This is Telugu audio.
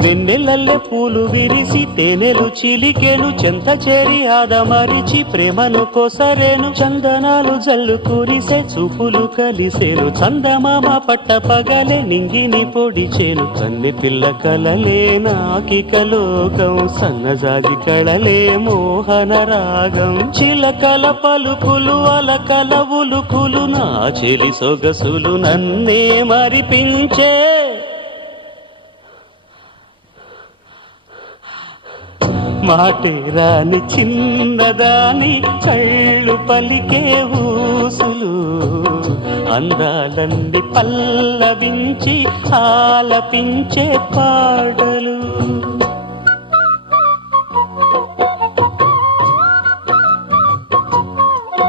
వెన్నెలల్లె పూలు విరిసి తేనెలు చిలికెను చెంత చేరి ఆదమరిచి ప్రేమను కొసరేను చందనాలు జల్లు కురిసే చూపులు కలిసేను చందమామ పట్ట పగలే నింగిని పొడిచేను కన్నె పిల్ల కలలే నాకిక లోకం సన్నజాజి కళలే మోహన రాగం చిలకల పలుకులు అలకల ఉలుకులు నా చెలి సొగసులు నన్నే మరిపించే మాటే రాని చిన్నదాని కళ్ళు పలికే ఊసులు అందాలన్నీ పల్లవించి ఆలపించే పాటలు